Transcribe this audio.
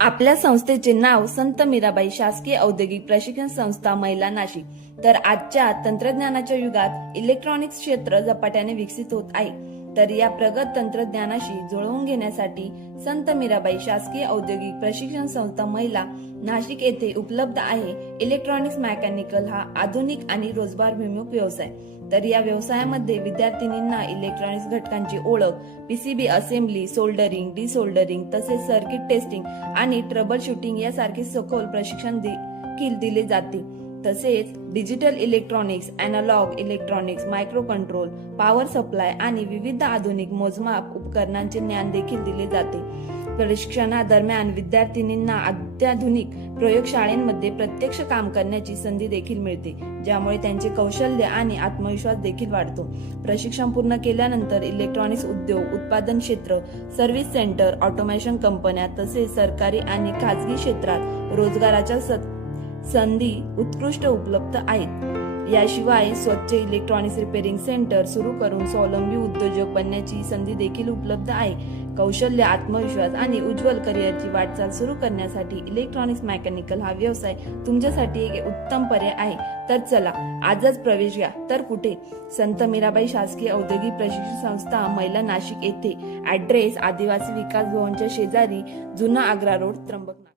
आपल्या संस्थेचे नाव संत मीराबाई शासकीय औद्योगिक प्रशिक्षण संस्था महिला नाशिक. तर आजच्या तंत्रज्ञानाच्या युगात इलेक्ट्रॉनिक्स क्षेत्र झपाट्याने विकसित होत आहे. तर या प्रगत तंत्रज्ञानाशी जुळवून घेण्यासाठी संत मीराबाई शासकीय औद्योगिक प्रशिक्षण संस्था महिला नाशिक येथे उपलब्ध आहे. इलेक्ट्रॉनिक्स मेकॅनिकल हा आधुनिक आणि रोजगारभिमुख व्यवसाय. तर या व्यवसायामध्ये विद्यार्थिनींना इलेक्ट्रॉनिक्स घटकांची ओळख, पीसीबी असेंब्ली, सोल्डरिंग, डिसोल्डरिंग तसेच सर्किट टेस्टिंग आणि ट्रबल शूटिंग यासारखे सखोल प्रशिक्षण देखील दिले जाते. तसेच digital electronics, analog electronics, micro control, power supply आणि विविध आधुनिक मोजमाप उपकरणांचे ज्ञान देखील दिले जाते. प्रशिक्षणादरम्यान विद्यार्थिनींना अत्याधुनिक प्रयोगशाळेमध्ये प्रत्यक्ष काम करण्याची संधी देखील मिळते, ज्यामुळे त्यांचे कौशल्य आणि आत्मविश्वास देखील वाढतो. प्रशिक्षण पूर्ण केल्यानंतर इलेक्ट्रॉनिक्स उद्योग, उत्पादन क्षेत्र, सर्व्हिस सेंटर, ऑटोमेशन कंपन्या तसेच सरकारी आणि खासगी क्षेत्रात रोजगाराच्या संधी उत्कृष्ट उपलब्ध आहेत. याशिवाय स्वच्छ इलेक्ट्रॉनिक्स रिपेअरिंग सेंटर सुरू करून स्वावलंबी उद्योजक बनण्याची संधी देखील उपलब्ध आहे. कौशल्य, आत्मविश्वास आणि उज्ज्वल करिअरची वाटचाल सुरू करण्यासाठी इलेक्ट्रॉनिक्स मेकॅनिकल हा व्यवसाय तुमच्यासाठी एक उत्तम पर्याय आहे. तर चला आजच प्रवेश घ्या. तर कुठे? संत मीराबाई शासकीय औद्योगिक प्रशिक्षण संस्था महिला नाशिक येथे. ऍड्रेस आदिवासी विकास भवनच्या शेजारी, जुना आग्रा रोड, त्र्यंबक.